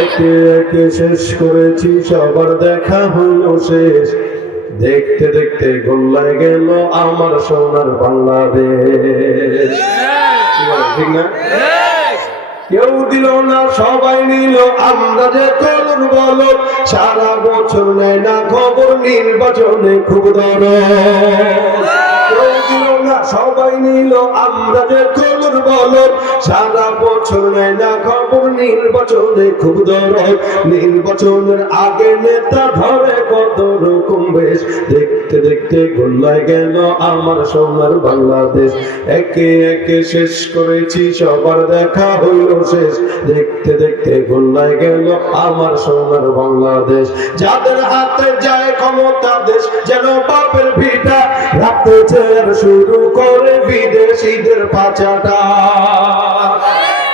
একে একে শেষ করেছি সবার দেখা হলো শেষ, দেখতে দেখতে গোল্লায় গেল আমার সোনার বাংলাদেশ। ঠিক না? কেউ দিল না সবাই নিল, আমরা যে কলুর বলো, সারা বছর নেয় না খবর, নির্বাচনে খুব দরদ। কেউ দিল না সবাই নিল, আমরা যে কলুর বলো, সারা বছর নেয় না খবর, নির্বাচনে খুব দরদ। নির্বাচনের আগে নেতা ধরে কত রকম বেশ, দেখতে দেখতে গোল্লায় গেল আমার সোনার বাংলাদেশ। একে একে শেষ করেছি সবার দেখা হইল শেষ, দেখতে দেখতে গোল্লায় গেল আমার সোনার বাংলাদেশ। যাদের হাতে যায় ক্ষমতা দেশ যেন বাপের ভিটা, রাখতে চেয়ার শুরু করে বিদেশিদের পাচাটা।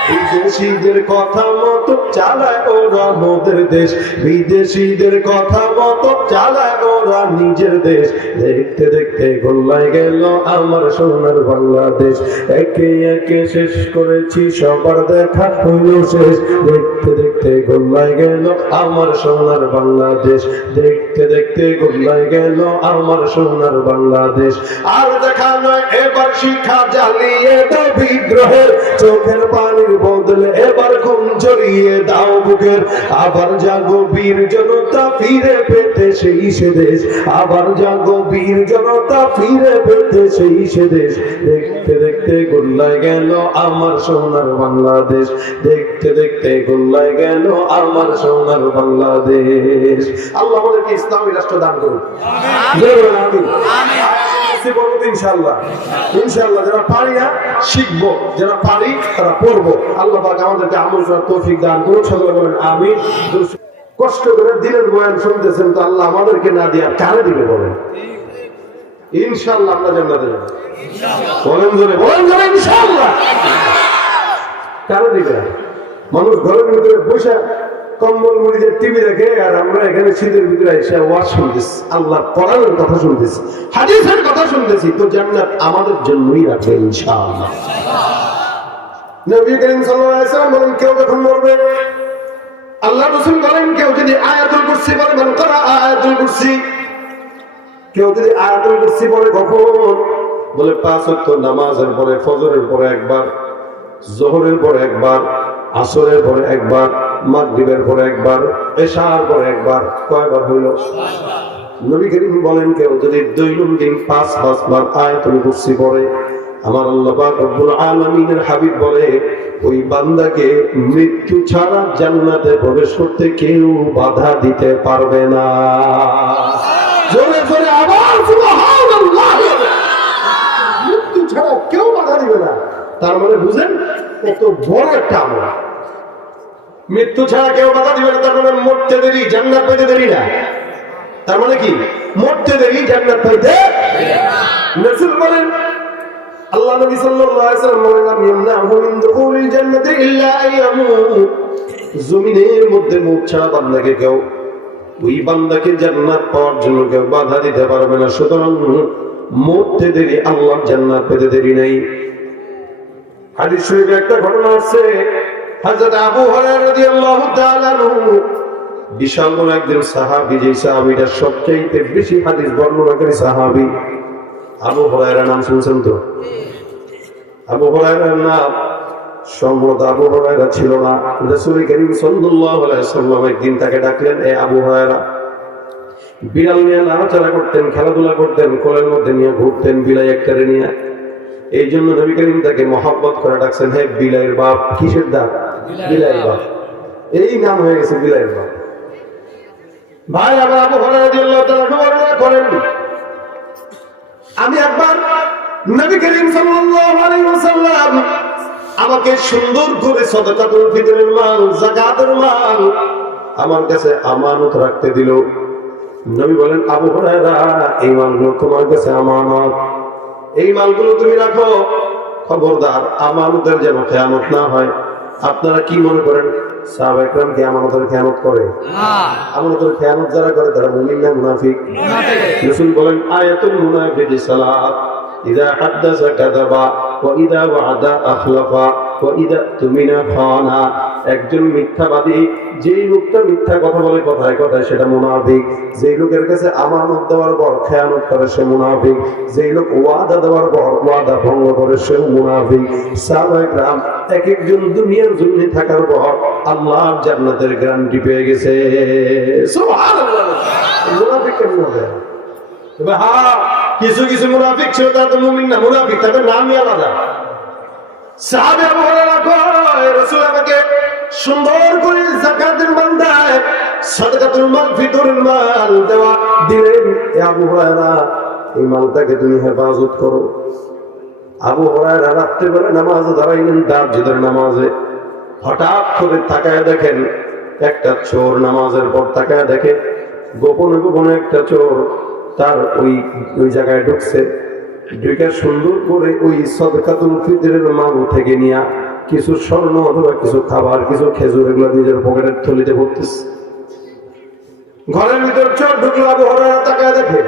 বিদেশিদের কথা মতো চালায় ওরা মোদের দেশ, বিদেশিদের কথা মতো চালায় ওরা নিজের দেশ। দেখতে দেখতে গোল্লায় গেল আমার সোনার বাংলাদেশ। একে একে শেষ করেছি সবার দেখা হইল শেষ, দেখতে দেখতে গোল্লায় গেল আমার সোনার বাংলাদেশ। দেখতে দেখতে গোল্লায় গেল আমার সোনার বাংলাদেশ। আর দেখা নয় এবার শিখা জ্বালিয়ে দাও বিদ্রোহের, চোখের পানির বদলে এবার খুন জড়িয়ে দাও বুকের। আবার জাগো বীর জনতা ফিরে পেতে সেই সে দেশ, আবার জাগো বীর জনতা ফিরে পেতে সেই সে দেশ। দেখতে দেখতে গোল্লায় গেল আমার সোনার বাংলাদেশ, দেখতে দেখতে গোল্লায় গেল আমার সোনার বাংলাদেশ। আল্লাহ আমাদেরকে ইসলামী রাষ্ট্র দান করুন। আমিন। ইনশাআল্লাহ ইনশাআল্লাহ যারা পারি না শিখবো, যারা পারি তারা পড়বো। আল্লাহ পাক আমাদেরকে আমল করার তৌফিক দান করুন। সকলে বলেন আমিন। কষ্ট করে দিনের বয়ান শুনতেছেন তো আল্লাহ আমাদেরকে না দিয়ে কারে দিবে বলেন? ইনশাআল্লাহ আমরা জান্নাতে যাব। বলেন জোরে, বলেন জোরে ইনশাআল্লাহ। কারে দিবে? মানুষ ঘরের ভিতরে বসে কম্বল মুড়িতে টিভি দেখে, আর আমরা এখানে শীতের ভিতরে এসে ওয়াজ শুনতেছি, আল্লাহর কোরআনের কথা শুনতেছি, হাদিসের কথা শুনতেছি। তো জান্নাত আমাদের জন্যই রাখবে ইনশাআল্লাহ। নবী করিম সাল্লাল্লাহু আলাইহি ওয়াসাল্লাম বলেন, কেউ যখন মরবে, আল্লাহ রাসূল বলেন, কেউ যদি আয়াতুল কুরসি পড়ে, মান করা আয়াতুল কুরসি, কেউ যদি আয়াতুল কুরসি পড়ে কখন? বলে 5 ওয়াক্ত নামাজের পরে, ফজরের পরে একবার, যোহরের পরে একবার, আসরের পরে একবার, মাগরিবের পরে একবার, এশার পরে একবার। কয়বার হইল? নবী করিম বলেন, কেউ যদি দৈনন্দিন 5 বার আয়াতুল কুরসি পড়ে, আমার আল্লাহ পাক রব্বুল আলামিনের হাবিব বলে, ওই বান্দাকে মৃত্যু ছাড়া জান্নাতে প্রবেশ করতে কেউ বাধা দিতে পারবে না। জোরে জোরে আবার সুবহানাল্লাহ। মৃত্যু ছাড়া কেউ বাধা দিবে না। তার মানে বুঝেন কত বড় একটা আমল। মৃত্যু ছাড়া কেউ বাধা দিবে না, তার মানে মরতে দেরি জান্নাত পেতে দেরি না। তার মানে কি? মরতে দেরি জান্নাত পাইতে রাসূল বলেন, আল্লাহ নবী সাল্লাল্লাহু আলাইহি ওয়াসাল্লাম বলেন, ইয়ামনাহু মিন দুখুলিল জান্নাতি ইল্লা আইয়ামুত। জমিনের মধ্যে মুখ ছাড়া বান্দাকে কেউ, ওই বান্দাকে জান্নাত পাওয়ার জন্য কেউ বাধা দিতে পারবে না। সুতরাং মরতে দেরি, আল্লাহ জান্নাত পেতে দেরি নাই। হাদিস শরীফে একটা ঘটনা আছে, হযরত আবু হুরায়রা রাদিয়াল্লাহু তাআলা আনহু বিশাল বড় একজন সাহাবী, যে সাহাবীটা সবচেয়ে বেশি হাদিস বর্ণনাকারী সাহাবী। আবু হুরায়রা নাম শুনছেন তো? আবু হুরায়রার নাম সম্ভবত আবু হুরায়রা ছিল না। রাসূল করিম সাল্লাল্লাহু আলাইহি ওয়াসাল্লাম একদিন তাকে ডাকলেন, এ আবু হুরায়রা। বিড়াল নিয়ে নাড়াচাড়া করতেন, খেলাধুলা করতেন, কোলের মধ্যে নিয়ে ঘুরতেন বিলাই একটারে নিয়ে। এই জন্য নবী করিম তাকে মহব্বত করে ডাকছেন, হে বিলাইয়ের বাপ। কিসের বাপ? বিলাইয়ের বাপ। এই নাম হয়ে গেছে বিলাইয়ের বাপ। ভাই আমার আবু হুরায়রা রাদিয়াল্লাহু তাআলা বর্ণনা করেন, আমি একবার নবী করিম সাল্লাল্লাহু আলাইহি ওয়াসাল্লাম আমাকে সুন্দর করে সাদাকাতুল ফিতরের মাল, যাকাতের মাল আমার কাছে আমানত রাখতে দিল। নবী বলেন, আবু হুরায়রা, এই মালগুলো তোমার কাছে আমানত, এই মালগুলো তুমি রাখো, খবরদার আমানতের যেন খেয়ানত না হয়। আপনারা কি মনে করেন সাহাবা একরাম কি আমানতের খেয়ানত করে? না। আমানতের খেয়ানত যারা করে তারা মুমিন না মুনাফিক? রাসূল বলেন, আয়াতুল মুনাফিকি সালাত, ইযা হাদাসা কাযাবা ওয়া ইযা ওয়া'দা আখলাফা ওয়া ইযা তুমিনা খানা একজন মিথ্যাবাদী, যেই লোকটা মিথ্যা কথা বলে কথায় কথায় সেটা মুনাফিক। যেই লোকের কাছে আমানত দেওয়ার পর খেয়ানত করে সে মুনাফিক। যেই লোক ওয়াদা দেওয়ার পর ওয়াদা ভঙ্গ করে সেও মুনাফিক। সাহাবায়ে কেরাম এক একজন দুনিয়ার জন্য থাকার পর আল্লাহর জান্নাতের গ্যারান্টি পেয়ে গেছে। সুবহানাল্লাহ। মুনাফিক কেমন হবে? হ্যাঁ, কিছু কিছু মুনাফিক ছিল, তারা তো মুমিন না, মুনাফিক, তাদের নামই আলাদা। সাহাবা আবু হুরায়রা কয়, রাসূল আমাকে সুন্দর করে যাকাতের মাল দেয়, সাদাকাতুল মাল, ফিতরুল মাল দেওয়া দিলেন। আবু হুরায়রা, এই মালটাকে তুমি হেফাজত করো। আবু হুরায়রা রাত্রিবেলা নামাজে দাঁড়াইলেন, তাহাজ্জুদের নামাজে। হঠাৎ করে তাকায় দেখেন একটা চোর, নামাজের পর তাকায় দেখে গোপনে গোপনে একটা চোর তার ওই জায়গায় ঢুকছে। ঢুকে সুন্দর করে ওই সাদকাতুল ফিতরের মাল থেকে নিয়ে কিছু স্বর্ণ অথবা কিছু খাবার, কিছু খেজুর, এগুলো নিজের পকেটের থলিতে ভরতেছে। ঘরের ভিতর চোর ঢুকলো, আবু হুরায়রা তাকায় দেখে,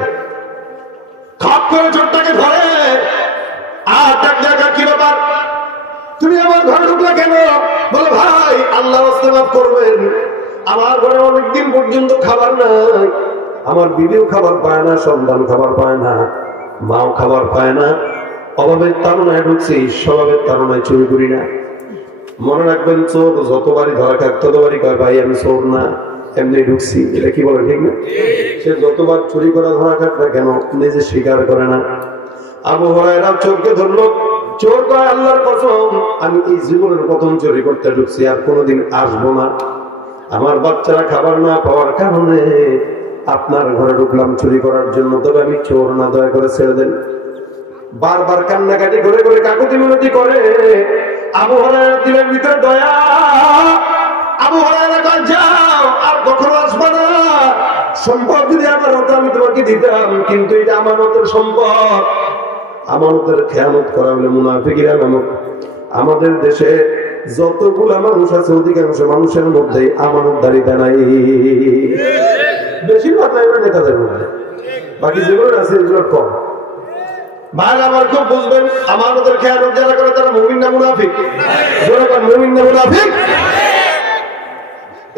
খপ করে চোরটাকে ধরে আর ডাক ডাকা, কি ব্যাপার, তুমি আমার ঘরে ঢুকলে কেন? বলে, ভাই আল্লাহ রাস্তায় মাফ করবেন, আমার ঘরে অনেকদিন পর্যন্ত খাবার নাই, আমার বিবিও খাবার পায় না, সন্তান খাবার পায় না, মাও খাবার পায় না, অভাবের তাড়নায় ঢুকছি, স্বভাবের তাড়নায় চুরি করি না। মনে রাখবেন, চোর যতবারই ধরা খাক ততবারই কয়, ভাই আমি চোর না, এমনি ঢুকছি। এটা কি বলে, ঠিক না? সে যতবার চুরি করা ধরা খাক না কেন, নিজে স্বীকার করে না। আবু হুরায়রা চোরকে ধরলো। চোর কয়, আল্লাহর কসম, আমি এই জীবনের প্রথম চুরি করতে ঢুকছি, আর কোনোদিন আসবো না। আমার বাচ্চারা খাবার না পাওয়ার কারণে আপনার ঘরে ঢুকলাম চুরি করার জন্য, তবে আমি চোর না, দয়া করে ছেড়ে দেন। বারবার কান্নাকাটি করে করে কাকুতি মিনতি করে। আবু হুরায়রা দিলের ভিতরে দয়া। আবু হুরায়রা কয়, যাও, আর কখনো আসবে না। সম্পদ যদি আমার হতো আমি তোমাকে দিতাম, কিন্তু এটা আমানতের সম্পদ। আমানতের খেয়ানত করা হলে মুনাফিকের আলামত। আমাদের দেশে যতগুলা মানুষ আছে, অধিকাংশ মানুষের মধ্যে আমানতদারিতা নাই। বেশিরভাগ নেতাদের মধ্যে, বাকি যেগুলো আছে এগুলো কম। ভাই আমার খুব বুঝবেন, আমানতের খেয়ানত যারা করে তারা মুমিন না মুনাফিক? মুমিন না মুনাফিক?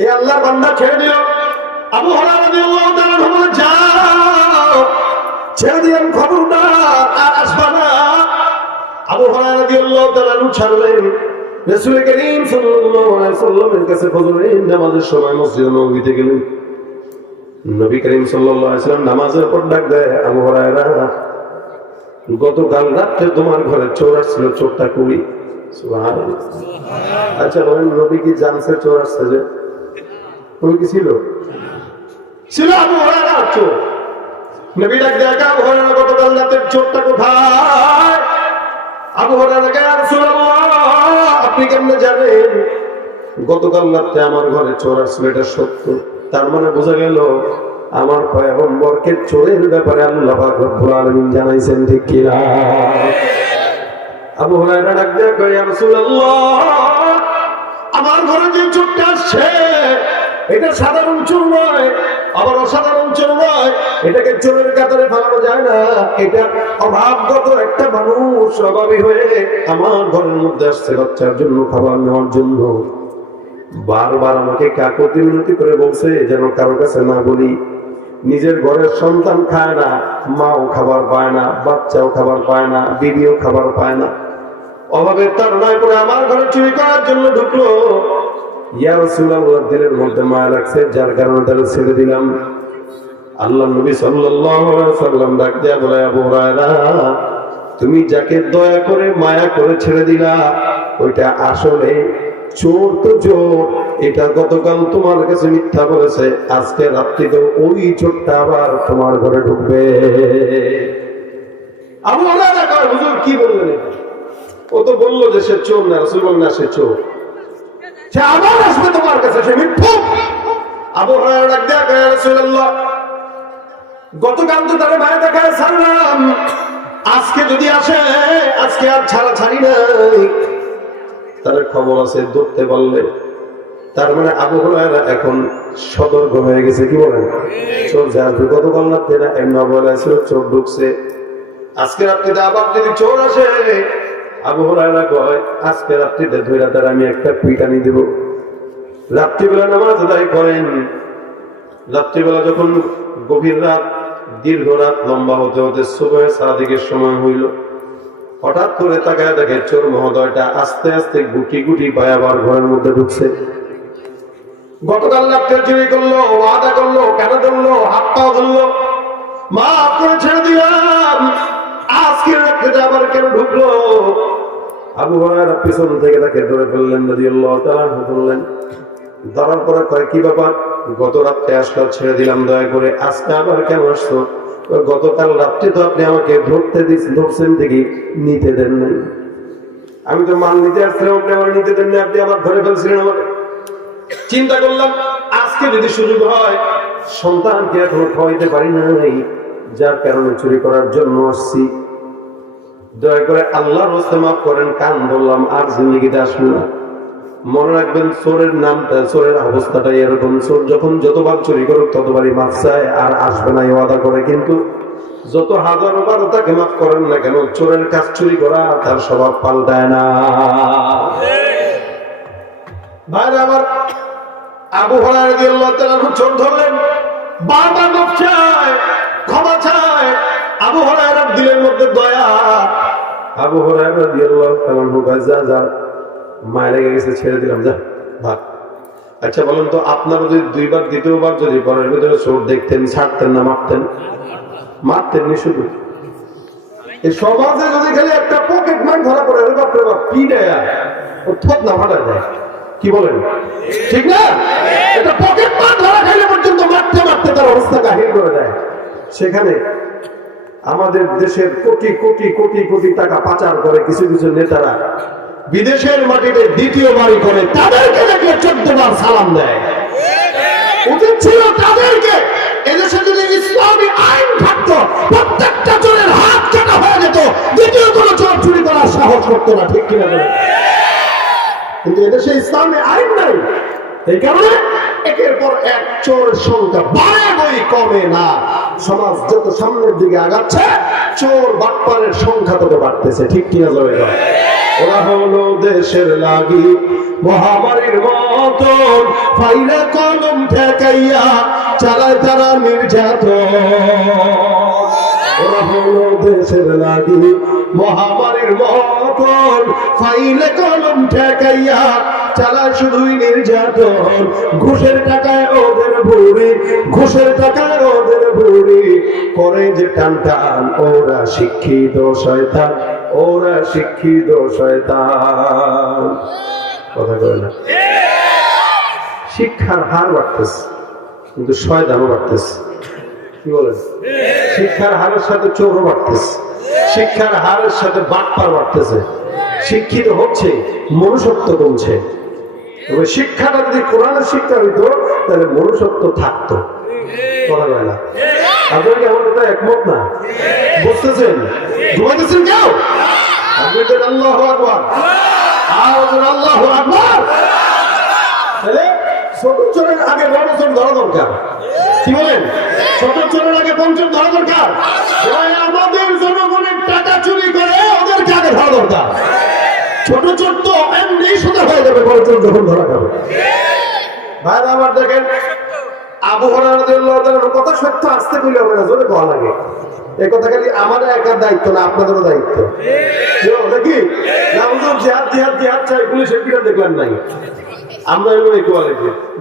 এই আল্লাহর বান্দা ছেড়ে দিল। আবু হুরায়রা রাদিয়াল্লাহু তাআলা বলে, যাও, ছেড়ে দিলেন, খবরদার আর আসবা না। আবু হুরায়রা রাদিয়াল্লাহু তাআলা ছাড়লেন। রাসূল করিম সাল্লাল্লাহু আলাইহি ওয়াসাল্লামের কাছে ফজরের নামাজের সময় মসজিদে নববীতে গেলেন। নবী করিম সাল্লাল্লাহু আলাইহি ওয়াসাল্লাম নামাজের পর ডাক দেয়, আবু হুরায়রা, গতকাল রাতে তোমার ঘরে চোর আসছিল, চোরটা কই? সুবহানাল্লাহ। আচ্ছা বলেন, নবী কি জানছে চোর আসছে? যে তুমি কি ছিল? ছিল আবু হুরায়রা চোর। নবী ডাক দেয়, আবু হুরায়রা, গতকাল রাতের চোরটা কোথায়? আবু হুরায়রা কয়, ইয়া রাসূলুল্লাহ, আপনি কেমনে জানেন? গতকাল রাতে আমার ঘরে চোর আসছিল, এটা সত্য। তার মানে বোঝা গেল আমার পয়গম্বরকে চোরের ব্যাপারে আল্লাহ পাক রব্বুল আলামিন জানাইছেন, ঠিক কি না? আবু হুরায়রা ডাক দেয়া কয়, ইয়া রাসূলুল্লাহ, আমার ঘরে যে চোরটা আসছে এটা সাধারণ চোর নয়, আবার অসাধারণ চোর নয়, এটাকে চোরের কাতারে ফেলানো যায় না। এটা অভাবগত একটা মানুষ, অভাবী হয়ে আমার ঘরের মধ্যে আসছে বাচ্চার জন্য খাবার নেওয়ার জন্য। বারবার আমাকে কাকুতি মিনতি করে বলছে যেন কারো কাছে না বলি। নিজের ঘরের সন্তান খায় না, মাও খাবার পায় না, বাচ্চাও খাবার পায় না, বিবিও খাবার পায় না, অভাবের তাড়নায় পড়ে আমার ঘরে চুরি করার জন্য ঢুকলো। ইয়া রাসূলুল্লাহ, দিলের মধ্যে মায়া লাগছে, যার কারণে তাকে ছেড়ে দিলাম। আল্লাহ নবী সাল্লাল্লাহু আলাইহি ওয়াসাল্লাম ডাক দেয়া বলে, আবু হুরায়রা, তুমি যাকে দয়া করে মায়া করে ছেড়ে দিলা, ওইটা আসলে চোর তো চোর। এটা গতকাল তোমার কাছে মিথ্যা বলেছে, আজকে রাত্রিতে ওই চোরটা আবার তোমার ঘরে ঢুকবে। আবু হুরায়রা কয়, হুজুর কি বললেন? ও তো বললো যে সে চোর না। রাসূল বললেন, না, সে চোর, সে আবার আসবে তোমার কাছে, সে মিথ্যুক। আবু হুরায়রা ডাক দেয়া কয়, ইয়া রাসূলুল্লাহ, গতকাল তো তারে ভাই দেখায় ছাড়লাম, আজকে যদি আসে, আজকে আর ছাড়া ছাড়ি নাই। তার খবর আছে, ধরতে পারলে। তার মানে আবু হুরায়রা এখন সতর্ক হয়ে গেছে, কি বলেন? চোর যে আসবে, গতকাল রাতে না এমনি বলা ছিল চোর ঢুকছে, আজকে রাত্রিতে আবার যদি চোর আসে, আবু হুরায়রা কয়, আজকে রাত্রিতে ধইরা তার আমি একটা পিটানি দেব। রাত্রিবেলা নামাজ আদায় করেন। রাত্রিবেলা যখন গভীর রাত, দীর্ঘ রাত লম্বা হতে হতে সুবহে সাদিকের সময় হইল, হঠাৎ করে তাকায় দেখে চোর মহোদয়টা আস্তে আস্তে গুটি গুটি পায়ে আবার ঘরের মধ্যে ঢুকছে। গতকাল রাত্রে চুরি করলো, ওয়াদা করলো, কেন ধরলো, হাত পাও ধরলো, মাফ করে ছেড়ে দিলাম, আজকে রাত্রে আবার কেন ঢুকলো? আবু হুরায়রা পিছন থেকে তাকে ধরে ফেললেন, রাদিয়াল্লাহু তাআলা বললেন। ধরার পরে কয়, কি ব্যাপার? গত রাত্রে আসলো, ছেড়ে দিলাম দয়া করে, আজকে আবার কেন আসছো? গতকাল রাত্রে তো আপনি আমাকে ধরছেন দেখি নিতে দেন নাই। আমি তো মাল নিতে আসছিলাম, আপনি আমার নিতে দেন নাই, আপনি আবার ধরে ফেলছিলেন আমাকে। চিন্তা করলাম আজকে যদি সুযোগ হয়, সন্তানকে এখনো খাওয়াইতে পারি নাই, যার কারণে চুরি করার জন্য আসছি, দয়া করে আল্লাহর রাস্তায় মাফ করেন, কান বললাম, আর জিন্দেগিতে আসবো না। মনে রাখবেন, চোরের নামটা, চোরের অবস্থাটাই এরকম। চোর যখন যতবার চুরি করুক ততবারই মাফ চায়, আর আসবে না ওয়াদা করে। কিন্তু যত হাজারো বার তাকে মাফ করেন না কেন, চোরের কাজ চুরি করা তার স্বভাব পাল্টায় না। ভাইরা আমার, আবু হুরায়রা রাদিয়াল্লাহু তাআলা চোর ধরলেন, বারবার মাফ চায়, ক্ষমা চায়। আবু হুরায়রার দিলের মধ্যে দয়া। আবু হুরায়রা রাদিয়াল্লাহু তাআলা যা যা, মায় লেগে গেছে, ছেড়ে দিলাম, যা ভাগ। আচ্ছা বলেন তো, আপনারা যদি দুইবার দ্বিতীয়বার যদি ঘরের ভিতরে চোর দেখতেন, ছাড়তেন না মারতেন? মারতেন নি শুধু। এই সমাজে যদি খালি একটা পকেট মার ধরা পড়ে, আরে বাপ রে বাপ, কি দেয় ও থোত না ফাটা যায়, কি বলেন ঠিক না? এটা পকেট মার ধরা খাইলে পর্যন্ত মারতে মারতে তার অবস্থা কাহিল করে দেয়। সেখানে আমাদের দেশের কোটি কোটি কোটি কোটি টাকা পাচার করে কিছু কিছু নেতারা বিদেশের মাটিতে দ্বিতীয় বাড়ি করে, তাদেরকে দেখলে 14 বার সালাম দেয়। উচিত ছিল তাদেরকে, এদেশে যদি ইসলামী আইন থাকতো, প্রত্যেকটা চোরের হাত কাটা হয়ে যেত, দ্বিতীয় কোনো চোর চুরি করার সাহস করতো না, ঠিক কিনা বলেন? কিন্তু এদেশে ইসলামী আইন নাই, এই কারণে একের পর এক চোরের সংখ্যা বাড়ে বই কমে না। সমাজ যত সামনের দিকে আগাচ্ছে, চোর বাটপারের সংখ্যা তত বাড়তেছে, ঠিক কিনা যাবে? ওরা হলো দেশের লাগি মহামারীর মতন, ফাইলে কলম ঠেকাইয়া চালায় তারা নির্যাতন। ওরা হলো দেশের লাগি মহামারীর মতন, ফাইলে কলম ঠেকাইয়া চালায় শুধুই নির্যাতন। ঘুষের টাকায় ওদের বুড়ি, ঘুষের টাকায় ওদের বুড়ি, করে যে টান টান, ওরা শিক্ষিত শয়তান, ওরা শিক্ষিত শয়তান। কথা কয় না? শিক্ষার হার বাড়তেছে, কিন্তু শয়তানও বাড়তেছে, কি বলেন? শিক্ষার হারের সাথে চোরও বাড়তেছে, শিক্ষার হারের সাথে বাটপার বাড়তেছে। শিক্ষিত হচ্ছে, মনুষ্যত্ব কমছে। তবে শিক্ষাটা যদি কোরআনের শিক্ষা হইতো, তাহলে মনুষ্যত্ব থাকতো। কথা কয় না? আপনারা কি আমার কথা একমত না? বুঝতেছেন? ঘুমাইতেছেন কেউ? আপনি বলেন আল্লাহু আকবার, আল্লাহু আকবার। তাহলে ছোট চোরের আগে বড় চোর ধরা দরকার, কি বলেন? ছোট চোরের আগে কোন চোর ধরা দরকার? আমাদের জনগণের টাকা চুরি করে ওদেরকে আগে ধরা দরকার। ছোট চোর তো এমনি সোজা হয়ে যাবে, বড় চোর যখন ধরা যাবে। ভাইরা আমার, দেখেন আবু হুরায়রা রাদিয়াল্লাহু তাআলার কথা সত্য, আসতে কইলে হবে না, জোরে বলা লাগে। এই কথা খালি আমার একার দায়িত্ব না, আপনাদেরও দায়িত্ব। নাকি জিহাদ জিহাদ জিহাদ চাই, পুলিশের পিঠা দেখলেন নাই? আমরা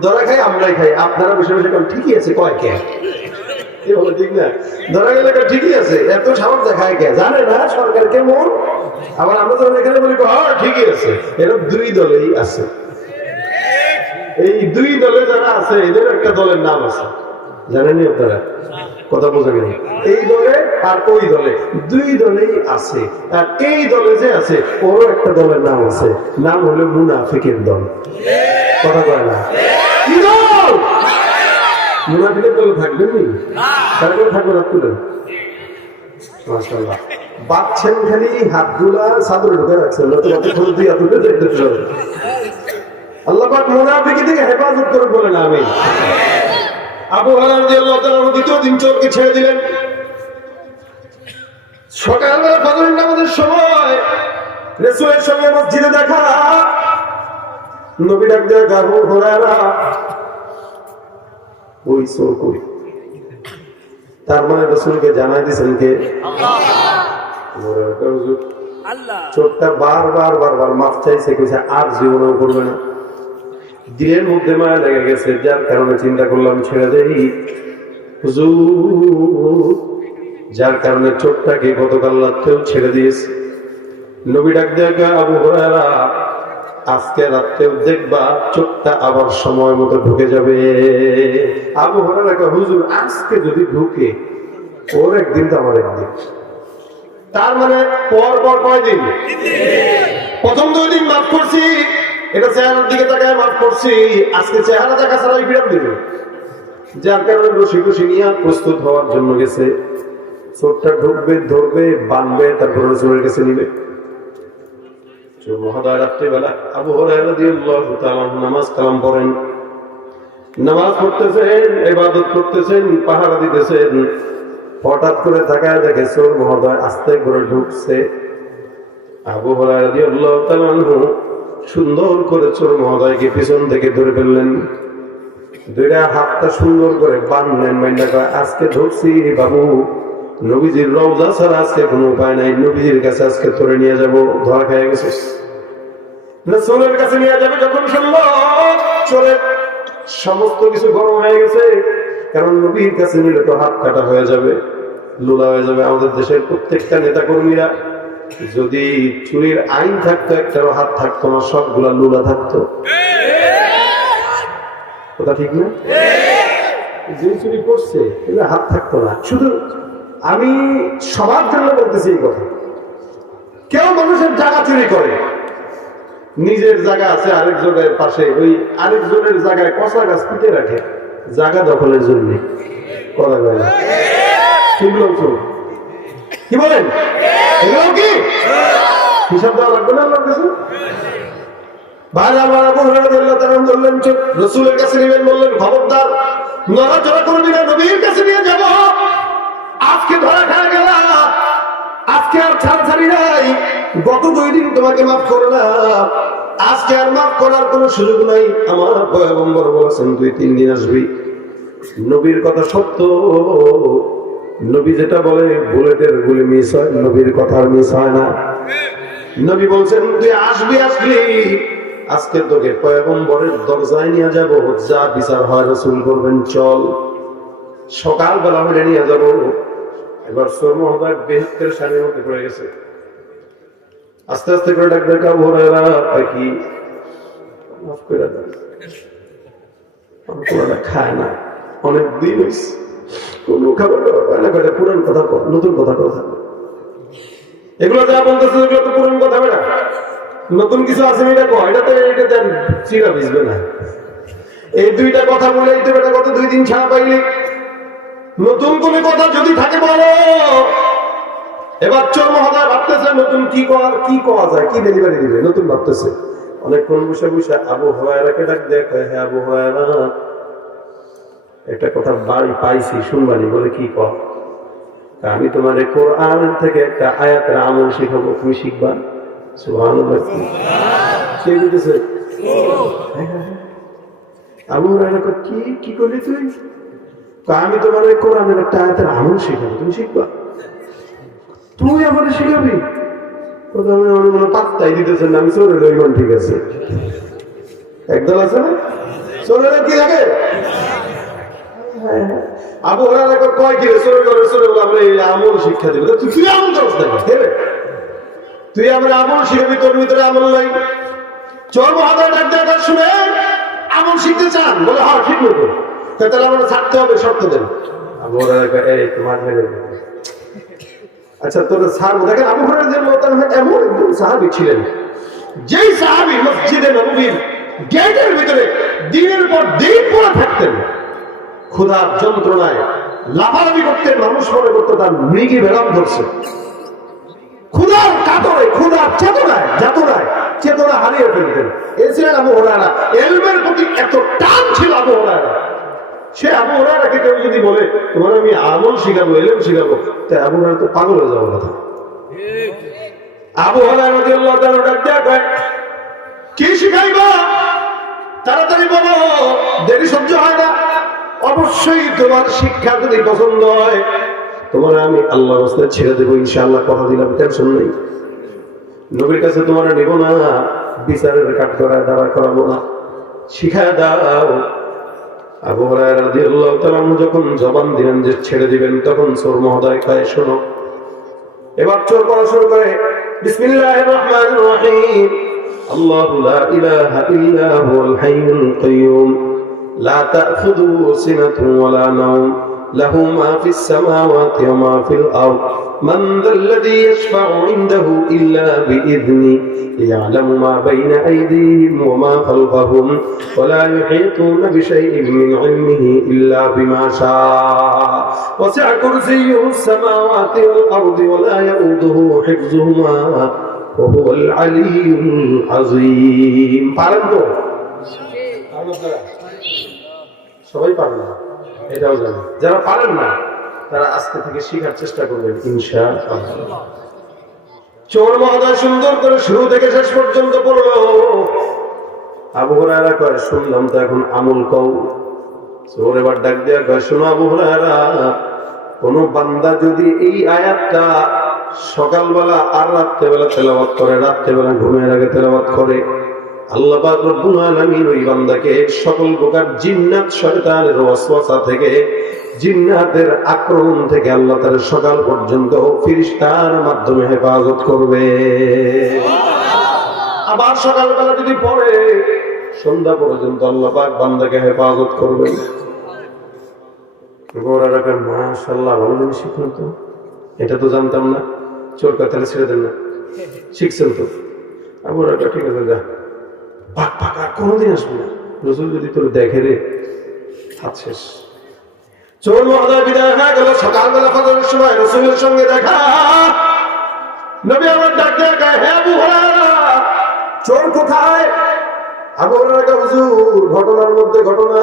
ধরা খাই, আমরাই খাই, আপনারা বসে বসে ঠিকই আছে কয় কে, ঠিক না? ধরা গেলে ঠিকই আছে, এত সাহস দেখায় কে? জানে না সরকার কেমন? আবার আমরা যখন এখানে বলি হ্যাঁ ঠিকই আছে, এরকম দুই দলেই আছে। এই দুই দলে যারা আছে, এদের একটা দলের নাম আছে, জানেননি আপনারা? কথা বোঝা গেল? এই দলে আর ওই দলে, দুই দলেই আছে। আর এই দলে যে আছে, ওরও একটা দলের নাম আছে, নাম হলো মুনাফিকের দল। কথা বলে না? কি দল? মুনাফিকের দলে থাকবেন নি? তারপরে থাকবেন আপনাদের। মাশাআল্লাহ, বাচ্চেন খালি হাতগুলা চাদরে ঢুকে রাখছেন, আল্লাহ পাক মুনাফিকি থেকে হেফাজত করে বলেন আমিন। আবু হুরায়রা রাদিয়াল্লাহু তাআলা দ্বিতীয় দিন চোরকে ছেড়ে দিলেন। সকালবেলা ফজরের নামাজের সময় রাসূলের সঙ্গে মসজিদে দেখা। নবী ডাক দেয়া আবু হুরায়রা ওই চোর কই? তার মানে রাসূলকে জানাই দিয়েছেন কে? আল্লাহ। চোরটা বারবার মাফ চাইছে, কইছে আর জীবনও করবে না। দিলের মধ্যে মায়া লেগে গেছে, যার কারণে চিন্তা করলাম ছেড়ে দেই হুজুর, যার কারণে চোরটাকে গতকাল রাত্রেও ছেড়ে দিয়েছে। নবী ডাক দেয়া আবু হুরায়রা আজকে রাত্রেও দেখবা চোরটা আবার সময় মতো ঢুকে যাবে। আবু হুরায়রা কয় হুজুর আজকে যদি ঢুকে ওর একদিন তো আমার একদিন। তার মানে পর কয়দিন? প্রথম 2 দিন মাফ করছি, এটা চেহারার দিকে তাকায় মাফ করছি, আজকে চেহারা দেখা ছাড়া বিরাম দিবে। যার কারণে রশি খুশি নিয়ে প্রস্তুত হওয়ার জন্য গেছে। চোরটা ঢুকবে, ধরবে, বাঁধবে, তারপর রসুলের কাছে নিবে। মহোদয় রাত্রিবেলা আবু হুরায়রা রাদিয়াল্লাহু তাআলা নামাজ কালাম পড়েন, নামাজ পড়তেছেন, ইবাদত করতেছেন, পাহারা দিতেছেন। হঠাৎ করে তাকায় দেখে চোর মহোদয় আস্তে করে ঢুকছে। আবু হুরায়রা রাদিয়াল্লাহু তাআলা সুন্দর করে চোর মহোদয়কে পিছন থেকে ধরে ফেললেন, দুইটা হাতটা সুন্দর করে বাঁধলেন। মাইন্ডা কয় আজকে ঢুকছি বাবু, নবীজির রওজা ছাড়া আজকে কোনো উপায় নাই, নবীজির কাছে আজকে তোরে নিয়ে যাবো। ধরা খেয়ে গেছিস না, চোরের কাছে নিয়ে যাবে। যখন শুনলো চোরের সমস্ত কিছু গরম হয়ে গেছে, কারণ নবীর কাছে নিলে তো হাত কাটা হয়ে যাবে, লুলা হয়ে যাবে। আমাদের দেশের প্রত্যেকটা নেতা কর্মীরা যদি চুরির আইন থাকতো, একটারও হাত থাকতো না, সবগুলা লুলা থাকতো। কথা ঠিক না? যে চুরি করছে হাত থাকতো না। শুধু আমি সবার জন্য বলতেছি এই কথা, কেউ মানুষের জায়গা চুরি করে, নিজের জায়গা আছে আরেকজনের পাশে, ওই আরেকজনের জায়গায় কচা গাছ পিটে রাখে জায়গা দখলের জন্য। কথা বলে সেগুলো কি বলেন? এগুলো কি হিসাব দেওয়া লাগবে না আল্লাহর কাছে? রসুলের কাছে নিবেন, বললেন খবরদার নড়াচড়া করবি না, নবীর কাছে নিয়ে যাব। আজকে ধরা খাওয়া গেল, আজকে আর ছাড়াছাড়ি নাই। গত 2 দিন তোমাকে মাফ করলাম, আজকে আর মাফ করার কোনো সুযোগ নাই। আমার পয়গম্বর বলেছেন 2-3 দিন আসবি। নবীর কথা সত্য, নবী যেটা বলে বুলেটের গুলি মিস হয়, নবীর কথা মিস হয় না। নবী বলছেন তুই আসবি, আসলি আজকে তোকে পয়গম্বরের দরজায় নিয়ে যাব, যা বিচার হয় রাসূল করবেন, চল। সকালবেলা হলে নিয়ে যাব। এবার চোর মহোদয় বেহেশতের সারির মধ্যে পড়ে গেছে। আস্তে আস্তে করে ডাক দেখা আবু হুরায়রা কি মাফ করে দেন, পুরোটা খায় না, অনেক দিন হয়েছে, কোনো খাবার না, পুরান কথা নতুন কথা কথা এগুলো যা বলতেছে এগুলো তো পুরান কথা না, নতুন কিছু আছে এটা কয়, এটা তো এটা চিরা ভিজবে না। এই 2টা কথা বলে এই তো বেটা কত 2 দিন ছাড়া পাইলি। নতুন কোন কথা যদি থাকে বলো। এবার চোর মহোদয় ভাবতেছে নতুন কি করা যায়, কি ডেলিভারি দিবে, নতুন ভাবতেছে। অনেকক্ষণ বসে বসে আবু হুরায়রাকে ডাক দেখে, হ্যাঁ আবু হুরায়রা একটা কথা বাড়ি পাইছি, শুনবানি। বলে কি কর? আমি তোমার কোরআন থেকে একটা আয়াতের আমল শিখাবো, তুমি শিখবা। সুবহানাল্লাহ। কে বলতেছে? আবু হুরায়রা কি করলি তুই? আমি তোমার কোরআনের একটা আয়াতের আমল শিখাবো, তুমি শিখবা। তুই আমার শিখাবি? পাত্তাই দিতেছেন না, আমি চোরের ইমান। ঠিক আছে, একদল আছে না চোরের কি লাগে। আবু হুরায়রা কয় কি চোরের চোরে বলে আমরা আমল শিক্ষা দেবো। তুই আমল করছ না, তুই আমার আমল শিখাবি, তোর ভিতরে আমল নাই। চোর মহোদয় ডাক দেওয়া শুনে আমল শিখতে চান? বলে হ্যাঁ শিখবো তো। তাহলে আমরা ছাড়তে হবে, শর্ত দেন। আবু হুরায়রা এই তোমার আচ্ছা তোর সাহাবী দেখেন, আবু হুরায়রা এমন একজন সাহাবী ছিলেন, যেই সাহাবী মসজিদে নববীর গেটের ভিতরে দিনের পর দিন পড়ে থাকতেন, ক্ষুধার যন্ত্রণায় লাফালাফি করতেন, মানুষ মনে করতো তার মৃগী বেরাম ধরছে। ক্ষুধার কাতরে, ক্ষুধার যাতনায় চেতনা হারিয়ে ফেলতেন। এই ছিলেন আবু হুরায়রা। ইলমের প্রতি এত টান ছিল আবু হুরায়রা। সে আবু হুরায়রাকে কেউ যদি বলে তোমার আমি আমল শিখাবো, ইলম শিখাবো, তাই আবু হুরায়রা তো পাগল হয়ে যাওয়ার কথা। আবু হুরায়রা রাদিয়াল্লাহু তাআলা ডাক দেয়া কয় কি শিখাইবা? তাড়াতাড়ি বলো, দেরি সহ্য হয় না। অবশ্যই তোমার শিক্ষা যদি পছন্দ হয়, তোমার আমি আল্লাহর রাস্তায় ছেড়ে দেবো ইনশাআল্লাহ, কথা দিলাম, টেনশন নেই। নবীর কাছে তোমার নেব না, বিচারের কাঠগড়ায় দাঁড়া করাবো না, শিখায় দাও। আবু হুরায়রা রাদিয়াল্লাহু তাআলা যখন জবান দিলেন যে ছেড়ে দিবেন, তখন চোর মহোদয় কয়, শোনো। এবার চোর পড়া শুরু করে, বিসমিল্লাহির রহমানির রহিম, আল্লাহু লা ইলাহা ইল্লা হুয়াল হাইয়ুল কাইয়্যুম, লা তাখুযুহু সিনাতুন ওয়ালা নাওম, লাহু মা ফিস সামাওয়াতি ওয়া মা ফিল আরদ, মান যাল্লাযী ইয়াশফা'ু ইনদাহু ইল্লা বিইذনি, ইয়ালামু মা বাইনা আইদিহিম ওয়া মা খালফাহুম, ওয়া লা ইউহীতুনা বিশাইইন মিন ইলমিহি ইল্লা বিমা শাআ, ওয়াসি'a কুরসিয়্যুহুস সামাওয়াতি ওয়াল আরদি ওয়া লা ইয়াউদুহু হিফযুহুমা ওয়া হুয়াল আলিয়্যুল আযীম। পারেন তো? সবাই পারেন না, এটাও জানেন। যারা পারেন না তারা আজকে থেকে শেখার চেষ্টা করবেন ইনশাআল্লাহ। চোর মহোদয় সুন্দর করে শুরু থেকে শেষ পর্যন্ত পড়লো। আবু হুরায়রা কয়, শুনলাম তো, এখন আমল কও। চোর এবার ডাক দিয়া কয়, শোনো আবু হুরায়রা, কোন বান্দা যদি এই আয়াতটা সকালবেলা আর রাত্রেবেলা তেলাওয়াত করে, রাত্রেবেলা ঘুমের আগে তেলাওয়াত করে, আল্লাহ পাক রব্বুল আলামিন ওই বান্দাকে সকল প্রকার জিন্নাত শয়তানের ওয়াসওয়াসা থেকে, জিন্নাতের আক্রমণ থেকে আল্লাহ তাআলা সকাল পর্যন্ত ফেরেশতার মাধ্যমে হেফাজত করবে। আবার সকালবেলা যদি পড়ে, সন্ধ্যা পর্যন্ত আল্লাহ পাক বান্দাকে হেফাজত করবে। মাশাআল্লাহ, ভালো জিনিস শিখলাম তো, এটা তো জানতাম না। চোর কথা ছেড়ে দেন না, শিখছেন তো। আবু হুরায়রা, ঠিক আছে, যা, পাক পাক, আর কোনোদিন আসবি না, রাসূল যদি তোর দেখে রে, হাত শেষ। চোর মহোদয় বিদায় হয়ে গেল। সকালবেলা ফজরের সময় রাসূলের সঙ্গে দেখা। নবী আমার ডাক দিয়ে কয়, হে আবু হুরায়রা, চোর কোথায়? আবু হুরায়রা, হুজুর, ঘটনার মধ্যে ঘটনা।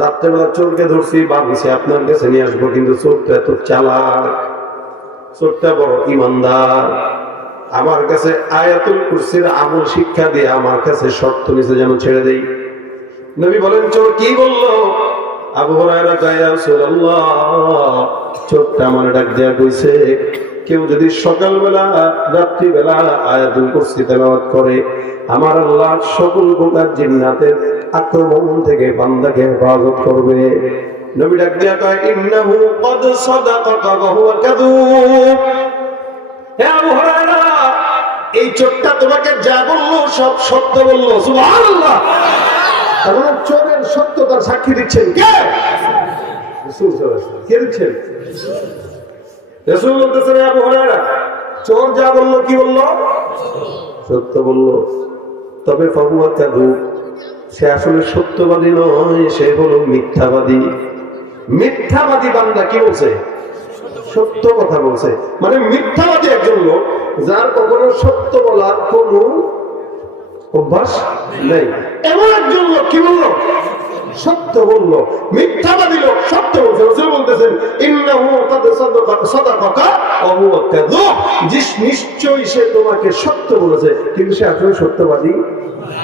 রাত্রেবেলা চোরকে ধরছি, ভাবছি আপনার কাছে নিয়ে আসবো, কিন্তু চোরটা এত চালাক, চোরটা বড় ইমানদার। আমার কাছে আয়াতুল কুরসির আমল শিক্ষা দিয়ে আমার কাছে শর্ত নিচে যেন ছেড়ে দেই। নবী বলেন, চোর কি বললো? আবু হুরায়রা কয়, ইয়া রাসূলুল্লাহ, চোরটা আমার ডাক দিয়া কইছে, কেউ যদি সকালবেলা রাত্রিবেলা আয়াতুল কুরসি তেলাওয়াত করে, আমার আল্লাহ সকল প্রকার জিন্নাতের আক্রমণ থেকে বান্দাকে হেফাজত করবে। নবী ডাক দিয়া কয়, ইন্নাহু ক্বাদ সাদাকাকা ওয়া হুয়া কাযূব। হে আবু হুরায়রা, এই চোরটা তোমাকে যা বললো সব সত্য বললো। সুবহানাল্লাহ। তাহলে চোরের সত্যতার সাক্ষী দিচ্ছেন কে? রাসূল সাল্লাল্লাহু আলাইহি ওয়াসাল্লাম। কে দিচ্ছেন? রাসূল বলতেছেন, আবু হুরায়রা, চোর যা বললো, কি বললো? সত্য বললো। তবে ফাহুয়া কাযূব, সে আসলে সত্যবাদী নয়, সে হলো মিথ্যাবাদী। মিথ্যাবাদী বান্দা কি বলছে? সত্য কথা বলছে। মানে মিথ্যাবাদী একজন লোক যার কখনো সত্য বলার কোন অভ্যাস নেই, এমন একজন লোক কি বললো? সত্য বললো। মিথ্যাবাদী লোক সত্য বলছে। রাসূল বলতেছেন, ইন্নাহু ক্বাদ সাদাকাকা ওয়া হুয়া কাযূব, নিশ্চয়ই সে তোমাকে সত্য বলেছে, কিন্তু সে আসলে সত্যবাদী।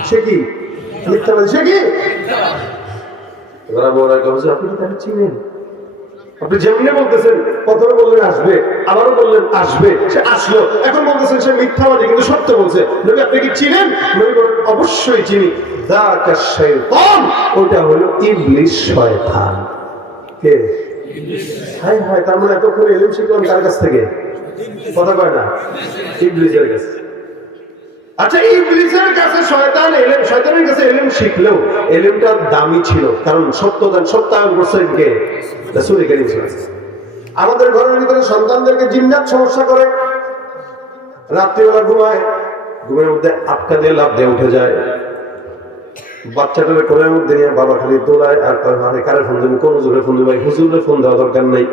সে কি? মিথ্যাবাদী। সে কি? এবার বড় কথা, আপনি কি তাকে চিনেন? আপনি যেমনি বলতেছেন, প্রথমে বললেন আসবে, আবারও বললেন আসবে, সে আসলো, এখন বলতেছেন সে মিথ্যাবাদী কিন্তু সত্য বলছে। নবী, আপনি কি চিনেন? নবী বলেন, অবশ্যই চিনি। যাকা শাইতান, ওটা হলো ইবলিস, শয়তান। কে? ইবলিস। হায় হায়, তার মানে এতক্ষণ ইলম শিখলাম কার কাছ থেকে? কথা কয় না, ইবলিসের কাছে। আচ্ছা, ইবলিসের কাছে শয়তান এলেম, শয়তানের কাছে এলেম শিখলেও এলেমটা দামি ছিল, কারণ সত্যায়ন করছেন কে? রাসূল কারীম সাল্লাল্লাহু আলাইহি ওয়াসাল্লাম। আমাদের ঘরের ভিতরে সন্তানদেরকে জিন্নাত সমস্যা করে, রাত্রিবেলা ঘুমায়, ঘুমের মধ্যে আটকা দিয়ে লাফ দিয়ে উঠে যায়, বাচ্চাটাকে কোলের মধ্যে নিয়ে বাবা খালি দৌড়ায় আর কারে ফোন দেবেন, কোন জোরে ফোন দেবেন, হুজুরে ফোন দেওয়া দরকার নেই।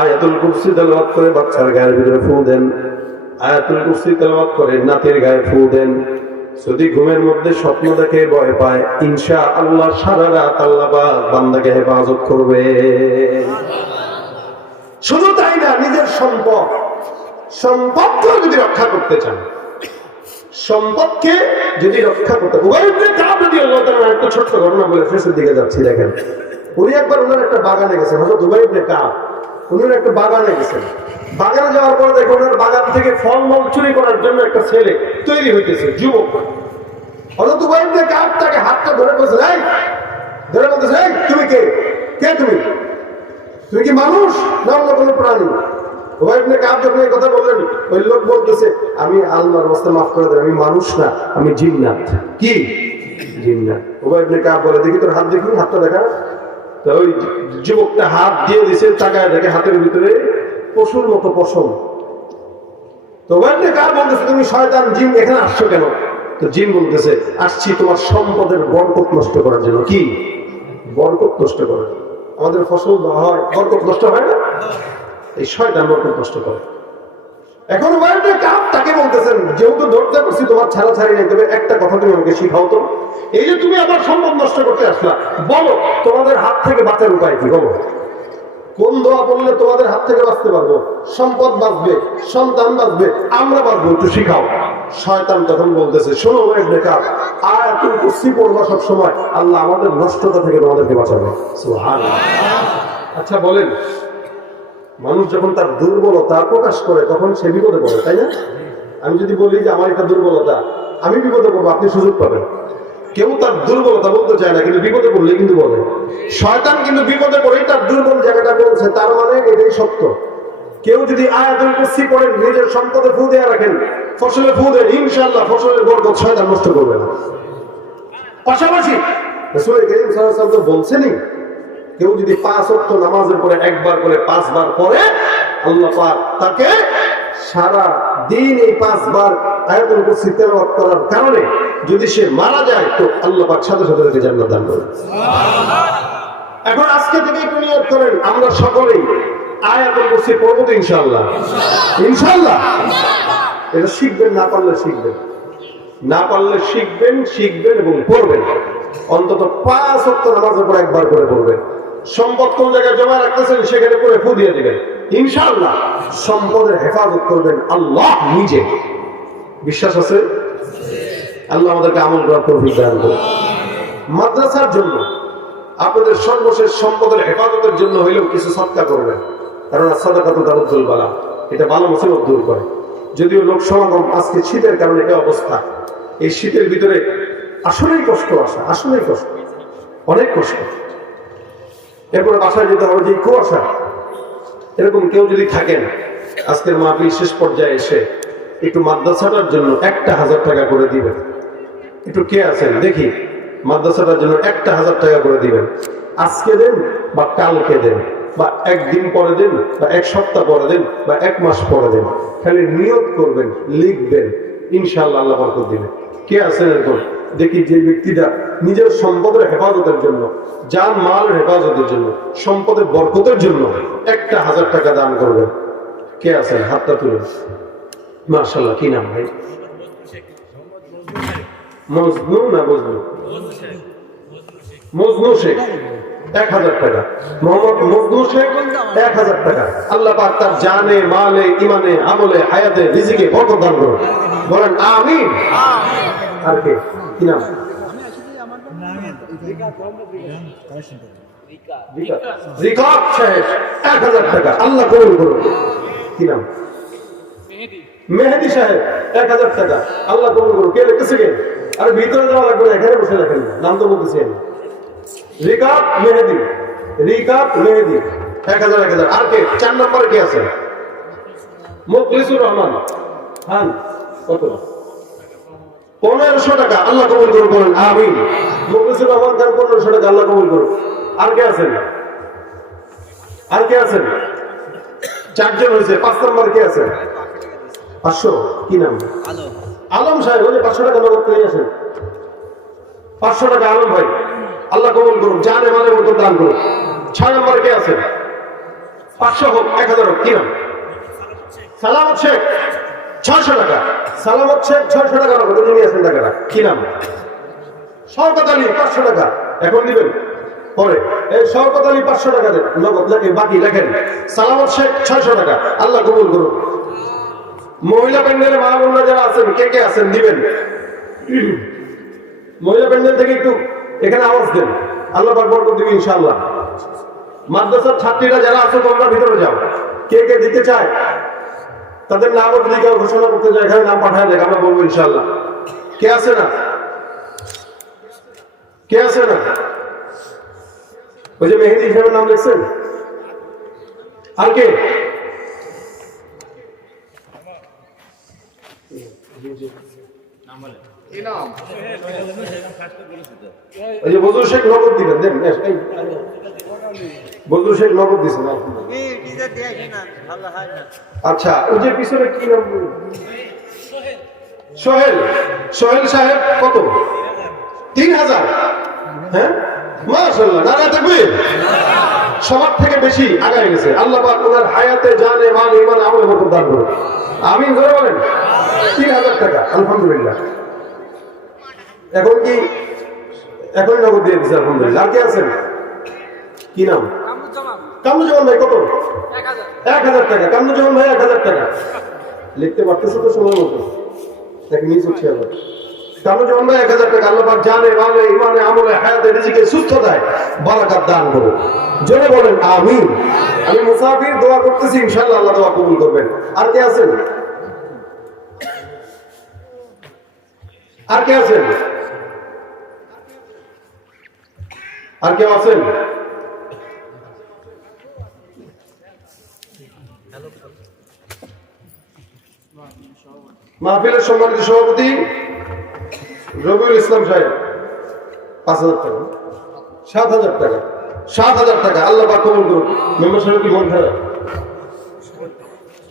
আয়াতুল কুরসি তেলাওয়াত করে বাচ্চার গায়ের ভিতরে ফু দেন, আয়াতুল কুরসি তেলাওয়াত করে নাতির গায়ে ফু দেন। যদি ঘুমের মধ্যে স্বপ্ন দেখে ভয় পায়, ইনশাআল্লাহ সারা রাত আল্লাহ বান্দাকে হেফাজত করবে। শুধু তাই না, নিজের সম্পদকে যদি রক্ষা করতে চান, সম্পদকে যদি রক্ষা করতে একটা ছোট্ট ঘটনা বলে শেষের দিকে যাচ্ছি। দেখেন, উনি একবার ওনার একটা বাগানে গেছেন, হযরত উবাই ইবনে কাব উনি একটা বাগানে গেছেন। বাগানে যাওয়ার পর দেখে ওনার বাগান থেকে ফলমূল চুরি করার জন্য একটা ছেলে তৈরি হইতেছে, যুবক। হযরত উবাই ইবনে কাব তাকে হাতটা ধরে বলছেন, এই ধরে বলতেছে, এই তুমি কে? কে তুমি? তুমি কি মানুষ না অন্য কোনো প্রাণী? উবাই ইবনে কাব যখন এই কথা বললেন, ওই লোক বলতেছে, আমি আল্লাহর রাস্তায় মাফ করে দেন, আমি মানুষ না, আমি জিন্নাত। কি? জিন্নাত। উবাই ইবনে কাব বলে, দেখি তোর হাত, দেখি হাতটা দেখা। তো ওই যুবকটা হাত দিয়ে দিছে, তাকায় দেখে হাতের ভিতরে পশুর মতো পশম। তো উবাই ইবনে কাব বলতেছে, তুমি শয়তান জিন এখানে আসছো কেন? তো জিন বলতেছে, আসছি তোমার সম্পদের বরকত নষ্ট করার জন্য। কি? বরকত নষ্ট করার। আমাদের ফসল হয়, বরকত নষ্ট হয় না? এই শয়তান বরকত নষ্ট করে। এখন উবাই ইবনে কাব তাকে বলতেছেন, যেহেতু ধরতে পারছি তোমার ছাড়া ছাড়ি নাই, তবে একটা কথা তুমি আমাকে শিখাও তো। এই যে তুমি আমার সম্পদ নষ্ট করতে আসলা, বলো তোমাদের হাত থেকে বাঁচার উপায় কি? বলো কোন দোয়া পড়লে তোমাদের হাত থেকে বাঁচতে পারবো, সম্পদ বাঁচবে, সন্তান বাঁচবে, আমরা বাঁচবো, একটু শিখাও। শয়তান তখন বলতেছে, শোনো উবাই ইবনে কাব, আয়াতুল কুরসি পড়বা সব সময়, আল্লাহ আমাদের নষ্টতা থেকে তোমাদেরকে বাঁচাবে। সুবহানাল্লাহ। আচ্ছা বলেন, মানুষ যখন তার দুর্বলতা প্রকাশ করে তখন সে বিপদে পড়ে, তাই না? আমি যদি বলি যে আমার একটা দুর্বলতা, আমি বিপদে পড়বো, আপনি সুযোগ পাবেন। কেউ তার দুর্বলতা বলতে চায় না, কিন্তু বিপদে পড়লে কিন্তু বলে। শয়তান কিন্তু বিপদে পড়েই তার দুর্বল জায়গাটা বলছে, তার মানে এটাই সত্য। কেউ যদি আয়াতুল কুরসি পড়েন, নিজের সম্পদে ফু দিয়ে রাখেন, ফসলে ফু দেন, ইনশাআল্লাহ ফসলের বরকত শয়তান নষ্ট করবে না। পাশাপাশি রাসূল কারীম সাল্লাল্লাহু আলাইহি ওয়াসাল্লাম বলছেনই, কেউ যদি 5 ওয়াক্ত নামাজের পরে একবার করে 5 বার পড়ে, আল্লাহ পাক তাকে সারা দিন এই 5 বার আয়াতুল কুরসি তেলাওয়াত করার কারণে যদি সে মারা যায়, তো আল্লাহ পাক সাথে সাথে তাকে জান্নাত দান করবেন। সুবহানাল্লাহ। এখন আজকে থেকে একটু নিয়ত করেন, আমরা সকলেই আয়াতুল কুরসি পড়ব তো ইনশাআল্লাহ। ইনশাআল্লাহ। এটা শিখবেন, না পারলে শিখবেন, না পারলে শিখবেন, শিখবেন এবং পড়বেন। অন্তত 5 ওয়াক্ত নামাজের পর একবার করে পড়বেন। সম্পদ কোন জায়গায় জমা রাখতেছেন সেখানে করে ফু দিয়ে দিবেন, ইনশাআল্লাহ সম্পদের হেফাজত করবেন আল্লাহ নিজে। বিশ্বাস আছে? আল্লাহ আমাদেরকে আমল করার তৌফিক দান করুন। মাদ্রাসার জন্য আপনাদের সর্বশেষ সম্পদের হেফাজতের জন্য হইলেও কিছু সদকা করবেন, কারণ সাদাকাতু তারুদ্দুল বালা, এটা বালা মুসিবত দূর করে। যদিও লোক সমাগম আজকে শীতের কারণে এই অবস্থা, এই শীতের ভিতরে আসলেই কষ্ট আসা, আসলেই কষ্ট, অনেক কষ্ট। এরপরে বাসায় যেতে হবে, যে কুয়াশা। এরকম কেউ যদি থাকেন, আজকের মাহফিল শেষ পর্যায়ে এসে একটু মাদ্রাসাটার জন্য 1000 টাকা করে দিবেন। একটু কে আছেন দেখি, মাদ্রাসাটার জন্য 1000 টাকা করে দিবেন। আজকে দেন বা কালকে দেন বা একদিন পরে দেন বা এক সপ্তাহ পরে দেন বা 1 মাস পরে দেন, খালি নিয়ত করবেন, লিখবেন, ইনশাআল্লাহ আল্লাহ বরকত দিবেন। কে আছেন এরকম দেখি, যে ব্যক্তিটা নিজের সম্পদের হেফাজতের জন্য, জান মালের হেফাজতের জন্য, সম্পদের বরকতের জন্য 1000 টাকা দান করবেন? কে আছেন? হাতটা তুলুন। মাশাআল্লাহ। কি নাম ভাই? মজনু না বজনু? মজনু শেখ। 1000 টাকা। মোহাম্মদ মজনু শেখ 1000 টাকা। আল্লাহ পাক তার জানে, মালে, ইমানে, আমলে, হায়াতে, রিজিকে বরকত দান করুন। বলেন আমিন। আর কে? কি নাম? রিকাব সাহেব 1000 টাকা। আল্লাহ কবুল করুন। কি নাম? মেহেদি সাহেব 1000 টাকা। আল্লাহ কবুল করুন। কে লিখতেছে কে? আর ভিতরে যাওয়া লাগবে না, এখানে বসে রাখেন, নাম তো বলতেছি আমি। রিকাব মেহেদি, রিকাব মেহেদি 1000 1000। আর কে? 4 নম্বরে কে আছে? মুখলিসুর রহমান খান। কত? 1500 টাকা। আল্লাহ কবুল করুন। বলেন আমিন। মুখলিসুর রহমান খান 1500 টাকা। আল্লাহ কবুল করুন। আর কে আছেন? আর কে আছেন? 4 জন হয়েছে। 5 নম্বর কে আছে? 500। কি নাম? আলম। আলম সাহেব, ওই 500 টাকা নগদ নিয়ে আসেন। 500 টাকা আলম ভাই। আল্লাহ কবুল করুন, জানে মালে বরকত দান করুন। 6 নম্বর কে আছে? 500 হোক, 1000 হোক। কি নাম? সালামত শেখ 600 টাকা। সালামত শেখ 600 টাকা নগদ নিয়ে আসেন টাকাটা। কি নাম? শওকত আলী 500 টাকা। এখন দিবেন পরে। এই শওকত আলী 500 টাকা দেন নগদ, লেখেন বাকি লেখেন। সালামত শেখ 600 টাকা। আল্লাহ কবুল করুন। মহিলা প্যান্ডেলে মা বোনরা যারা আছেন কে কে আছেন দিবেন। মহিলা প্যান্ডেল থেকে একটু এখানে আওয়াজ দেন, আল্লাহ পাক বরকত দিবেন ইনশাআল্লাহ। মাদ্রাসার ছাত্রীরা যারা আছে তোমরা ভিতরে যাও, কে কে দিতে চায় তাদের নামও যদি কেউ ঘোষণা করতে চায় এখানে নাম পাঠায় দেখ, আমরা বলবো ইনশাআল্লাহ। কে আছে না? কে আছে না? ওই যে মেহেদি সাহেবের নাম লিখছেন। আর কে? ওই যে বজরুল শেখ নগদ দিবেন, দেন বজরুল শেখ নগদ দিছেন। আচ্ছা, ওই যে পিছনে কি নাম? সোহেল। সোহেল সাহেব কত? 3000। হ্যাঁ, মাশাআল্লাহ, নারায়ে তাকবীর। সবার থেকে বেশি আগায় গেছে। আল্লাহ পাক ওনার হায়াতে জানে মাল ঈমান আমলে বরকত দান করুন, আমিন জোরে বলেন। 3000 টাকা, আলহামদুলিল্লাহ। এখন কি এখনই নগদ দিয়ে দিচ্ছে, আলহামদুলিল্লাহ। আর কে আছেন? কি নাম? কামরুজ্জামান ভাই। কত? 1000 টাকা। কামরুজ্জামান ভাই 1000 টাকা। লিখতে পারতেছে তো সময় মতো, নাকি মিস হচ্ছে আবার? কামরুজ্জামান ভাই 1000 টাকা। আল্লাহ পাক জানে মালে ঈমানে আমলে হায়াতে রিজিকে সুস্থতায় বারাকাত দান করুন, জোরে বলেন আমিন। আমি মুসাফির দোয়া করতেছি, ইনশাআল্লাহ আল্লাহ দোয়া কবুল করবেন। আর কে আছেন? আর কে আছেন? আর কেউ আছেন? মাহফিলের সম্মানিত সভাপতি রবিউল ইসলাম সাহেব 5000 টাকা। 7000 টাকা। 7000 টাকা। আল্লাহ পাক কবুল করুন। মেম্বার সাহেব কি মন খারাপ?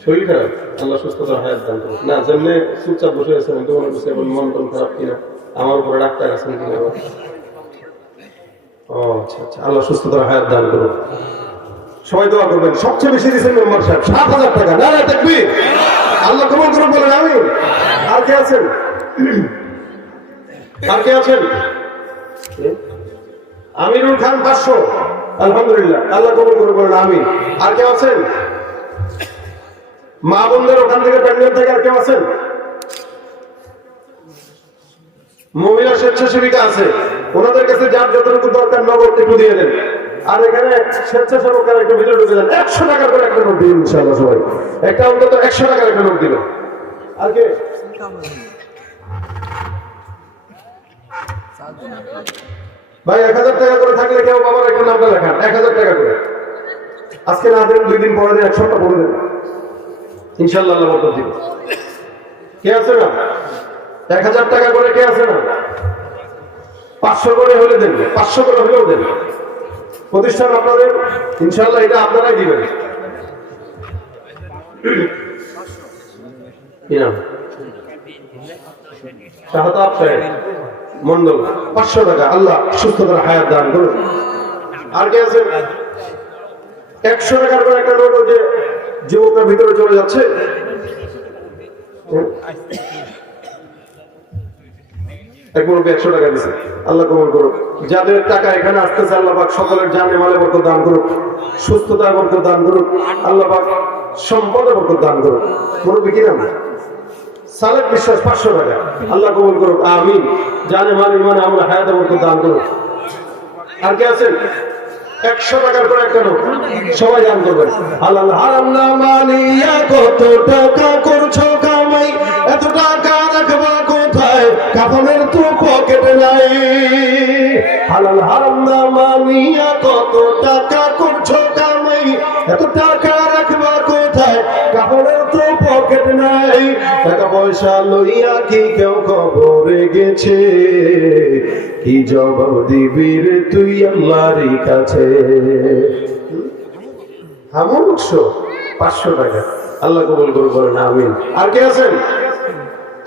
শরীর খারাপ? আল্লাহ সুস্থতা হায়াত দান করুন। না যেমনি চুপচাপ বসে আছেন তো মনে করছে মন টন খারাপ কিনা, আমার উপরে ডাক্তার আছেন কিনা। ও আচ্ছা আচ্ছা, আল্লাহ সুস্থতার হায়াত দান করুন। সবাই দোয়া করবেন। সবচেয়ে বেশি দিয়েছেন মেম্বার সাহেব 7000 টাকা। নারায়ে তাকবীর। আল্লাহ কবুল করুন বলেন আমিন। আর কে আছেন? আর কে আছেন? আমিরুল খান 500, আলহামদুলিল্লাহ, আল্লাহ কবুল করুন বলেন আমিন। আর কে আছেন? মা বোনদের ওখান থেকে প্যান্ডেল থেকে আর কেউ আছেন? মহিলা স্বেচ্ছাসেবিকা আছে, ওনাদের কাছে যার যতটুকু দরকার নগদ একটু দিয়ে দেন। আর এখানে স্বেচ্ছাসেবকরা একটু ভিতরে ঢুকে যান। 100 টাকা করে একটা নোট দিন ইনশাআল্লাহ। সবাই একটা অন্তত 100 টাকার একটা নোট দিবেন। আর কে? ভাই 1000 টাকা করে থাকলে কেউ বাবার একটা নামটা লেখান। 1000 টাকা করে আজকে না দেন, 2 দিন পরে দেন, 100 টাকা পরে দেন, ইনশাআল্লাহ আল্লাহ বরকত দিবেন। কে আছে না? 1000 টাকা করে কে আছে না? 500 করে হলে দেন, 500 করে হলেও দেন। প্রতিষ্ঠান আপনাদের, ইনশাআল্লাহ এটা আপনারাই দিবেন। কি নাম? শাহাদাত সাহেব মন্ডল 500 টাকা। আল্লাহ সুস্থতার হায়াত দান করুন। আর কে আছে? 100 টাকার করে একটা নোট, ওই যে যুবকরা ভিতরে চলে যাচ্ছে, একবার 100 টাকা দিছে। আল্লাহ কবুল করুক। যাদের টাকা এখানে আসতেছে আল্লাহ পাক সকলের জানে মালে বরকত দান করুক, সুস্থতায় বরকত দান করুক, আল্লাহ পাক সম্পদে বরকত দান করুক। মুরব্বি কি নাম? সালেক বিশ্বাস 500 টাকা। আল্লাহ কবুল করুক আমিন। জানে মালে ঈমানে আমলে হায়াতে বরকত দান করুক। আর কে আছেন? 100 টাকার করে একটা নোট, সবাই দান করবেন। হালাল হারাম না মানিয়া কত টাকা করছো কামাই, এত টাকা রাখবা কোথায়, কাফনের তো পকেটে নাই। হালাল হারাম না মানিয়া কত টাকা করছো কামাই, এত টাকা রাখবা কোথায়, কাফনের তো পকেট নাই। টাকা পয়সা লইয়া কি কেউ কবরে গেছে, কি জবাব দিবি রে তুই আল্লাহর কাছে। আমল 500 টাকা। আল্লাহ কবুল করুন বলেন আমিন। আর কে আছেন?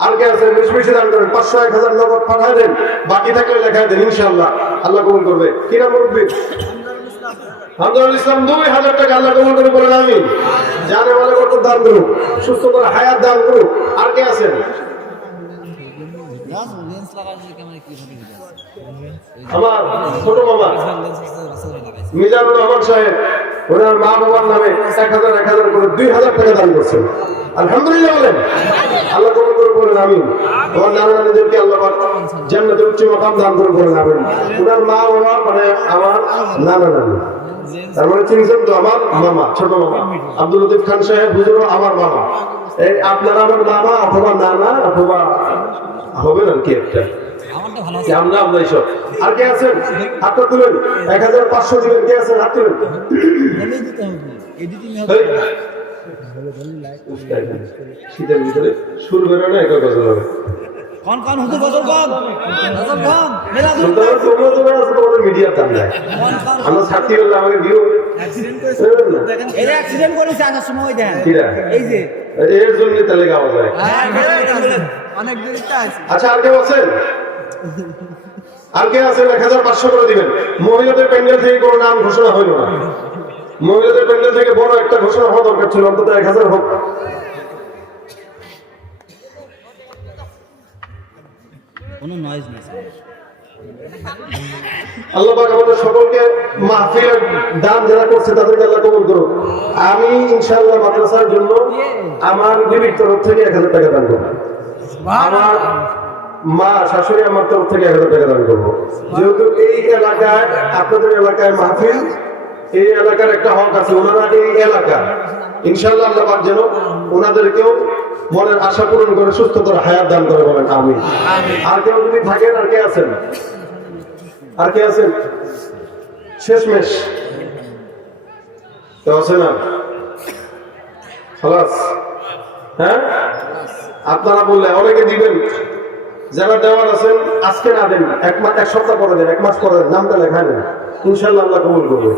আর কে আছেন? বেশি বেশি দান করেন। 500 1000 নগদ পাঠায় দেন, বাকি থাকলে লেখায় দেন, ইনশাআল্লাহ আল্লাহ কবুল করবে। কি নাম মুরব্বি? হামদুল ইসলাম 2000 টাকা। আল্লাহ কবুল করুন বলেন আমিন। জানে মালে বরকত দান করুন, সুস্থ করে হায়াত দান করুন। আর কে আছেন? আমার ছোট মামা মিজানুর রহমান সাহেব ওনার মা বাবার নামে 1000 করে 2000 টাকা দান করছেন। আলহামদুলিল্লাহ বলেন, আল্লাহ কবুল করে বলেন আমিন। তোমার নানা নানিদেরকে আল্লাহ পাক জান্নাতে উচ্চ মাকাম দান করে বলেন আমিন। ওনার মা বাবা মানে আমার নানা নানি, তার মানে চিনছেন তো, আমার মামা, ছোট মামা আব্দুল লতিফ খান সাহেব হুজুর আমার মামা। এই আপনারা আমার মামা অথবা নানা অথবা হবে না কি একটা আমরা এইসব। আর কে আছেন হাতটা তুলেন, 1500 দিবেন। কে আছেন হাত তুলেন। শীতের ভিতরে সুর বেরো না, একা গজল হবে। মিডিয়ার দাম দেয়, আমরা ছাড়তে বললে আমাকে ভিউ এর জন্য তাহলে গাওয়া যায়। আচ্ছা, আর কেউ আছেন? আর কে আছেন? 1500 করে দিবেন। মহিলাদের প্যান্ডেল থেকে কোনো নাম ঘোষণা হইল না। মহিলাদের প্যান্ডেল থেকে বড় একটা ঘোষণা হওয়া দরকার ছিল, অন্তত 1000 হোক। আল্লাহ পাক আমাদের সকলকে মাহফিলের দান যারা করছে তাদেরকে আল্লাহ কবুল করুক। আমি ইনশাআল্লাহ মাদ্রাসার জন্য আমার বিবির তরফ থেকে 1000 টাকা দান করব। আমার মা শাশুড়ি আমার তরফ থেকে 1000 টাকা দান করবো। যেহেতু এই এলাকায়, আপনাদের এলাকায় মাহফিল, এই এলাকার একটা হক আছে, ওনারা এই এলাকা ইনশাআল্লাহ আল্লাহ পাক যেন ওনাদেরকেও মনের আশা পূরণ করে সুস্থতার হায়াত দান করে বলেন আমিন। আর কেউ যদি থাকেন, আর কে আছেন? আর কে আছেন? শেষমেশ কেউ আছে না? খালাস? হ্যাঁ, আপনারা বললে অনেকে দিবেন। যারা দেওয়ার আছেন আজকে না দেন, এক সপ্তাহ পরে দেন, 1 মাস পরে দেন, নামটা লেখা নেন, ইনশাআল্লাহ আল্লাহ কবুল করবে।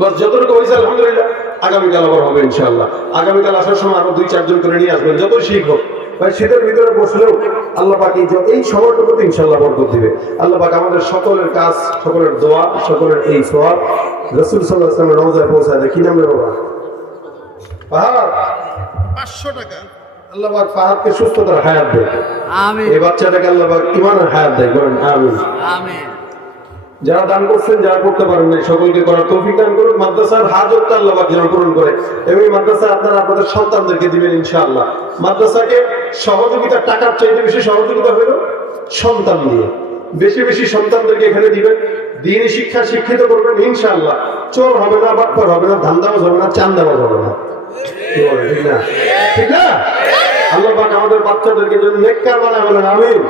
বাস যতটুকু হয়েছে আলহামদুলিল্লাহ। আগামীকাল আবার হবে ইনশাআল্লাহ। আগামীকাল আসার সময় আরো 2-4 জন করে নিয়ে আসবেন, যতই শিখ হোক। ভাই শীতের ভিতরে বসলেও আল্লাহ পাক এই সময়টুকুতে ইনশাআল্লাহ বরকত দিবে। আল্লাহ পাক আমাদের সকলের কাজ, সকলের দোয়া, সকলের এই সওয়াব রাসূল সাল্লাল্লাহু আলাইহি ওয়াসাল্লামের রওজায় পৌঁছায় দেয়। কি নাম রে বাবা? ফাহাদ। 500 টাকা। আল্লাহ পাক ফাহাদকে সুস্থতার হায়াত দেয়। আমিন। এই বাচ্চাটাকে আল্লাহ পাক ঈমানের হায়াত দেয়। বলেন আমিন। আমিন। যারা দান করছেন, যারা করতে পারেন না, সকলকে করার তৌফিক দান করুন। মাদ্রাসার হাজতটা আল্লাহ পাক যেন পূরণ করে, এবং এই মাদ্রাসা আপনারা আপনাদের সন্তানদেরকে দিবেন ইনশাআল্লাহ। মাদ্রাসাকে সহযোগিতা, টাকার চাইতে বেশি সহযোগিতা হলো সন্তান দিয়ে। বেশি বেশি সন্তানদেরকে এখানে দিবেন, দ্বীনি শিক্ষা শিক্ষিত করবেন ইনশাআল্লাহ। চোর হবে না, বাটপার হবে না, ধান্দাবাজ হবে না, চান্দাবাজ হবে না। ঠিক না? ঠিক না? আল্লাহ পাক আমাদের বাচ্চাদেরকে যেন নেককার বানায় বলেন আমিন।